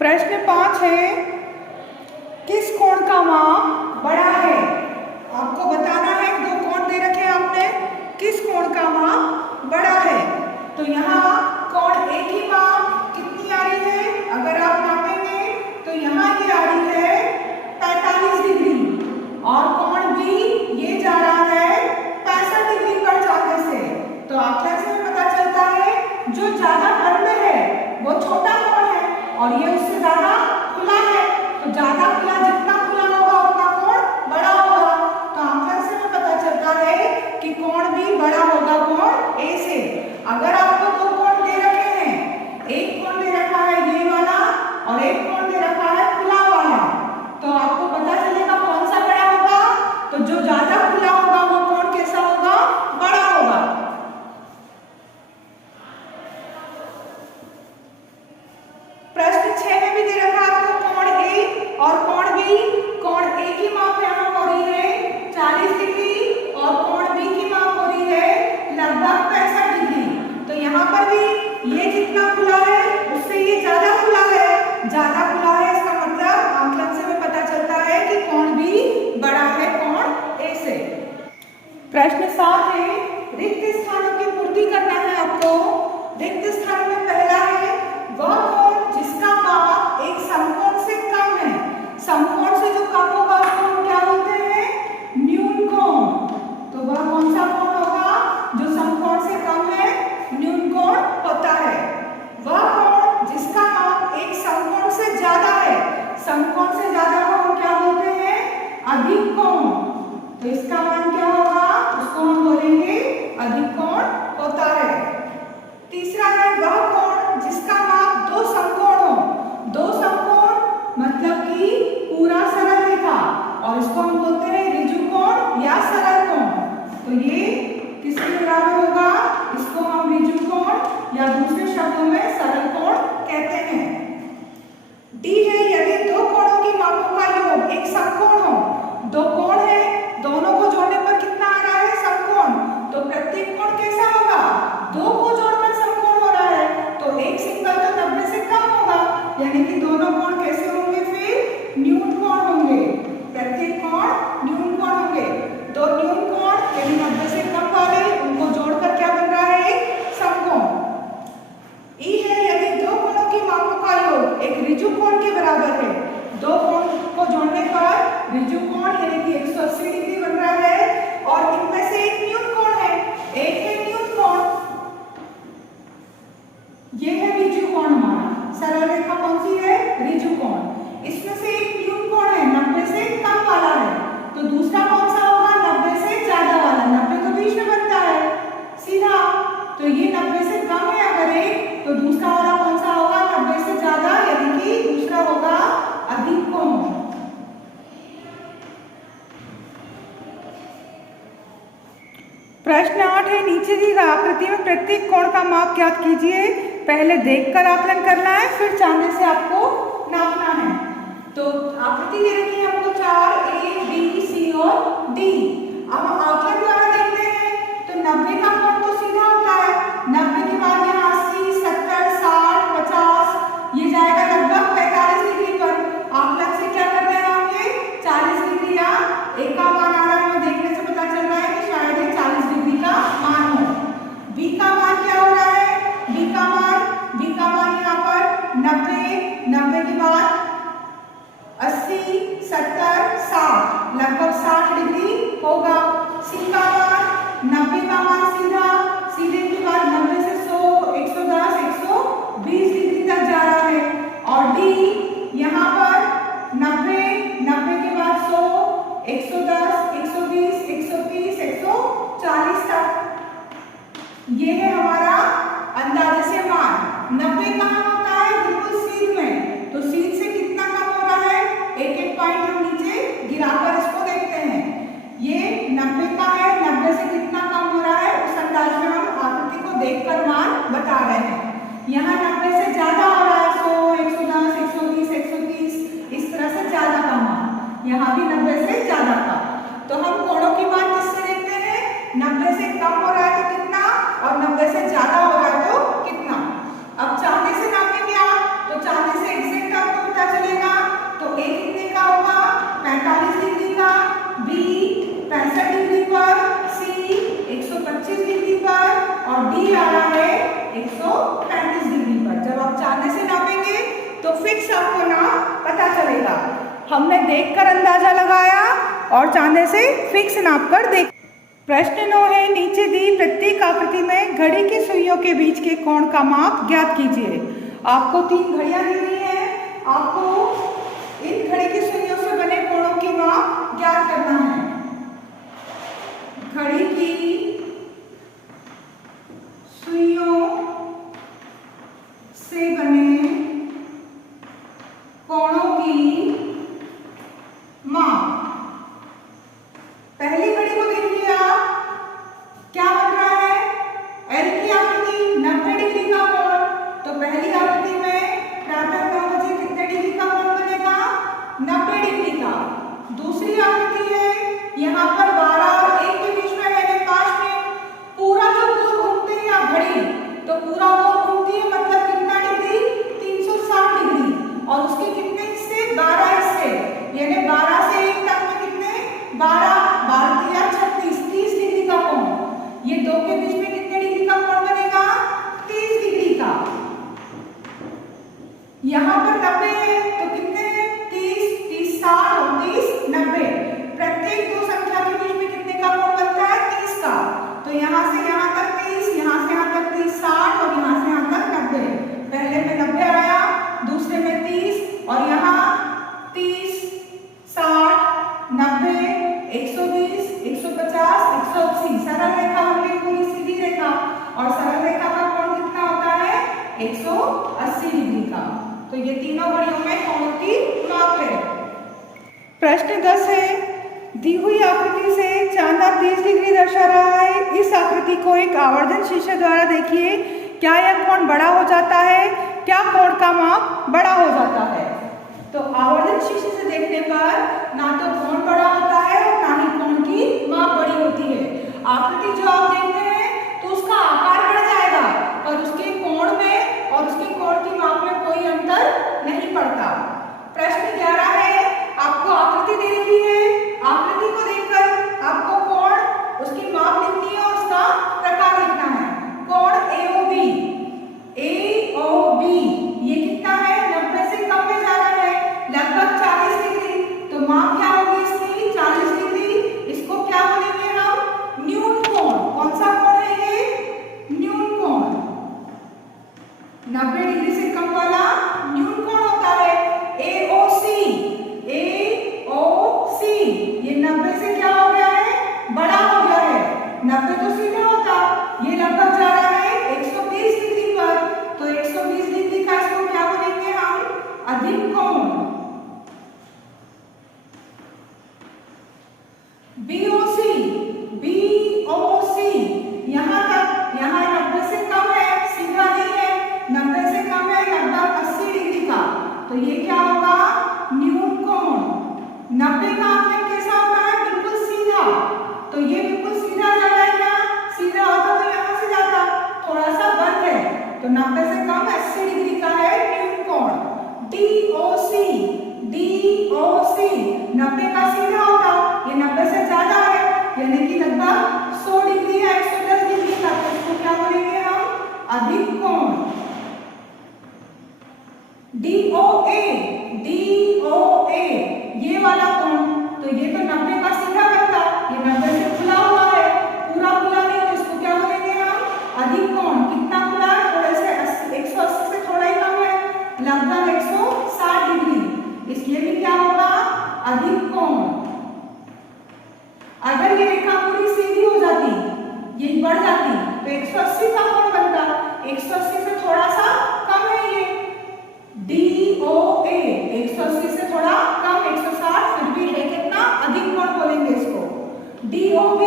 प्रश्न 5 है, किस कोण का माप बड़ा है? आपको बताना है, दो कोण दे रखे हैं आपने, किस कोण का माप बड़ा है? तो यहाँ कोण ए की माप कितनी आ रही है? अगर आप नापेंगे तो यहाँ ये आ रही है 45 डिग्री और कोण बी ये जा रहा है 65 डिग्री पर जाने से। तो आंकलन से पता चलता है जो ज्यादा बंद है वो छोटा कोण है और ये उससे ज्यादा खुला है। तो ज्यादा खुला, जितना खुला होगा उतना कोण बड़ा होगा। तो आंकलन से पता चलता है कि कोण भी बड़ा होगा कोण ए से। अगर आपको दो कोण दे रखे हैं, एक कोण दे रखा है ये वाला और एक कोण दे रखा है खुला वाला, तो आपको पता चलेगा कौन सा बड़ा होगा। तो जो ज्यादा खुला होगा वो कोण कैसा होगा? बड़ा होगा। प्रश्न 6 में भी दे रखा है आपको कोण ए और कोण बी। कोण ए की माप यहाँ हो रही है 40 डिग्री और कोण बी की माप हो रही है लगभग 65 डिग्री। तो यहाँ पर भी ये जितना खुला है उससे ये ज्यादा खुला है। ज्यादा खुला है इसका मतलब आंकलन से हमें पता चलता है कि कोण बी बड़ा है कोण ए से। प्रश्न 7 है, रिक्त स्थानों की पूर्ति करना है आपको। रिक्त स्थानों में पहला है वह कोण जिसका माप एक समकोण से कम है। समकोण से जो कम होगा उसको हम क्या बोलते हैं? न्यून कोण। तो वह कौन सा कोण होगा जो समकोण से कम है? न्यून कोण होता है। वह कोण जिसका माप एक समकोण से ज्यादा है। समकोण से ज्यादा को हम क्या बोलते हैं? अधिक कोण। तो इसका मान क्या होगा? उसको हम बोलेंगे अधिक कोण होता है। तीसरा है वह कोण जिसका माप दो समकोण हो। दो समकोण मतलब कि पूरा सरल रेखा, और इसको हम बोलते हैं ऋजु कोण या सरल कोण। तो ये किसके बराबर होगा? इसको हम ऋजु कोण या दूसरे शब्दों में सरल कोण कहते हैं। डी है, यदि दो कोणों की मापों का योग एक समकोण हो। दो कोण है, दोनों को जोड़ने पर कितना आ रहा है? समकोण। तो प्रत्येक कोण कैसा होगा? दो को जोड़कर समकोण हो रहा है, तो एक सिंगल तो 90 से कम होगा, यानी कि दोनों कोण कैसे होंगे? फिर न्यून कोण होंगे। प्रत्येक कोण न्यून कोण होंगे। दो न्यून कोण यानी 90 से कम वाले, उनको जोड़कर क्या बन रहा है? एक समकोण। ई है, यदि दो कोणों की मापों का योग एक ऋजु कोण के बराबर है। दो कोण को जोड़ने पर ऋजु कोण यानी कि 180 डिग्री बन रहा है और इनमें से एक न्यून कोण है। एक है न्यून कोण, ये है ऋजु कोण हमारा। सरल रेखा कौन सी है? ऋजु कोण। इसमें से एक न्यून कोण है 90 से कम वाला है, तो दूसरा कौन सा होगा? 90 से ज्यादा वाला। 90 तो बीच में बनता है सीधा, तो ये 90 से कम है अगर एक, तो दूसरा वाला कौन सा होगा? 90 से ज्यादा, यानी कि दूसरा होगा अधिक कोण। प्रश्न 8 है, नीचे दी गई आकृति में प्रत्येक कोण का माप ज्ञात कीजिए। पहले देखकर आकलन करना है, फिर चांदे से आपको नापना है। तो आकृति दे रखी है हमको 4 ए बी सी और डी। अब हम आकलन द्वारा देखते हैं तो 90 का कोण तो सीधा होता है। 90 के बाद यहाँ 80, 70, 60, 50 ये जाएगा लगभग 45 डिग्री पर। आकलन से क्या कर रहे हैं हम? ये 40 डिग्री या ए का मान आ रहा है, हमें देखने से पता चल रहा है कि शायद ये 40 डिग्री का मान हो। बी का मान क्या हो रहा है? बी का मान यहाँ पर 90 के बाद 80, 70, 60 लगभग 60 डिग्री होगा। सी का मान 90 का मान सीधे के बाद 90 से 100, 110, 120 डिग्री तक जा रहा है। और डी यहाँ पर 90 के बाद 100, 110, 120, 130, 140 तक। ये है हमारा अंदाजे से मान। 90 कहाँ होता है? बिल्कुल सीध में। तो सीध से कितना कम हो रहा है? एक एक पॉइंट हम नीचे गिराकर इसको देखते हैं। ये 90 का है, 90 से कितना कम हो रहा है उस अंदाज में हम आकृति को देखकर मान बता रहे हैं। यहाँ 90 से ज्यादा हो रहा है, 100, 110, 120, 130 इस तरह से ज्यादा का मान। यहाँ भी 90 से ज्यादा का। तो हम कोणों की मान किससे देखते हैं? 90 से कम हो रहा है तो कितना और 90 से ज्यादा हो रहा है तो कितना। अब चांदी से नापेंगे आप, तो चांदी से एग्जैक्ट आपको हमने देखकर अंदाजा लगाया और चांदे से फिक्स नाप कर देख। प्रश्न 9 है, नीचे दी प्रत्येक आकृति में घड़ी की सुइयों के बीच के कोण का माप ज्ञात कीजिए। आपको 3 घड़ियां दी हुई हैं, आपको इन घड़ी की सुइयों से बने कोणों की माप ज्ञात करना है। घड़ी की सुइयों से बने कोणों की माप। पहली घड़ी को देखिए आप, क्या बन रहा है, एल की आकृति 90 डिग्री का कोण। तो पहली आकृति में प्रातः 9 बजे कितने डिग्री का कोण बनेगा, 90 डिग्री का। दूसरी आकृति है, यहाँ पर 12 और 1 के बीच में है 5 मिनट। पूरा जो गोल घूमते हैं आप घड़ी, तो पूरा गोल घूमती है, मतलब कितना डिग्री, 360 डिग्री। और उसके कितने हिस्से, 12 हिस्से, यानी 12 से 1 तक में कितने, 12 12 36, 30 डिग्री का कोण। ये 2 के बीच में कितने डिग्री का कोण बनेगा, 30 डिग्री का। यहाँ पर 90 है, तो कितने हैं, 30, 30, 60 और 30, 90। प्रत्येक 2 संख्या के बीच में कितने का कोण बनता है, 30 का। तो यहाँ से यहाँ तक 30, यहाँ से यहाँ तक 30, 60 और यहाँ से यहाँ तक 90। पहले में 90 आया, दूसरे में 30 और यहाँ 30, 60, 90, 120, 150, 180। सरल रेखा होगी, पूरी सीधी रेखा, और सरल रेखा का कोण कितना होता है, 180 डिग्री का। तो ये तीनों घड़ियों में कोणों की माप है। प्रश्न 10 है, दी हुई आकृति से चांदा 30 डिग्री दर्शा रहा है। इस आकृति को एक आवर्धन शीशे द्वारा देखिए, क्या यह कोण बड़ा हो जाता है, क्या कोण का माप बड़ा हो जाता है। तो आवर्धन शीशे से देखने पर ना तो कोण बड़ा होता है और ना ही कोण की माप बड़ी होती है। आकृति जो आप देखते हैं तो उसका आकार बढ़ जाएगा, पर उसके कोण में और उसके कोण की माप में कोई अंतर नहीं पड़ता। प्रश्न 11 है, आपको आकृति दे रखी है, आकृति को देखकर आपको कोण, उसकी माप लिखनी है और उसका प्रकार लिखना है। कोण AOB, AOB ये कितना है, 90 से कम में जा रहा है, लगभग 40 डिग्री। तो माप क्या होगी इसकी, 40 डिग्री। इसको क्या बोलेंगे हम, न्यून कोण। कौन सा कोण है ये, न्यून कोण। 90 डिग्री से कम वाला न्यून कोण होता है। AOC, AOC ये 90 से क्या हो गया है, बड़ा हो गया है। 90 तो सीधा होता, ये लगभग जा रहा है 120 डिग्री पर। तो 120 डिग्री का इसको क्या बोलेंगे हम, अधिक कोण। BOC, BOC यहाँ तक, यहाँ 90 से कम है, सीधा नहीं है, 90 से कम है, लगभग 80 डिग्री का। तो ये क्या होगा, न्यून कोण। 90 का आंकलन कैसा होता है, बिल्कुल सीधा। तो ये बिल्कुल सीधा जा रहा है, क्या सीधा होता तो यहाँ से जाता, थोड़ा सा बंद है। तो 90 से कम 80 डिग्री का है न्यून कोण। DOC, DOC 90 का सीधा होता, ये 90 से ज्यादा है, यानी कि लगभग 100 डिग्री या 110 डिग्री का। तो इसको क्या बोलेंगे हम, अधिक कोण। DOA, DOA ये वाला कोण, तो ये तो 90 का सीधा बनता, ये 90 से खुला हुआ है, पूरा खुला नहीं, तो इसको क्या बोलेंगे हम, अधिक कोण। कितना खुला है, थोड़े से 180 से थोड़ा ही कम है, लगभग 160 डिग्री। इसलिए भी क्या होगा, अधिक कोण। अगर ये रेखा पूरी सीधी हो जाती, ये बढ़ जाती, तो 180 का कोण बनता। 180 से थोड़ा सा कम है ये, DOA 180 से थोड़ा कम, 160, फिर भी है कितना, अधिक कोण बोलेंगे इसको। DOB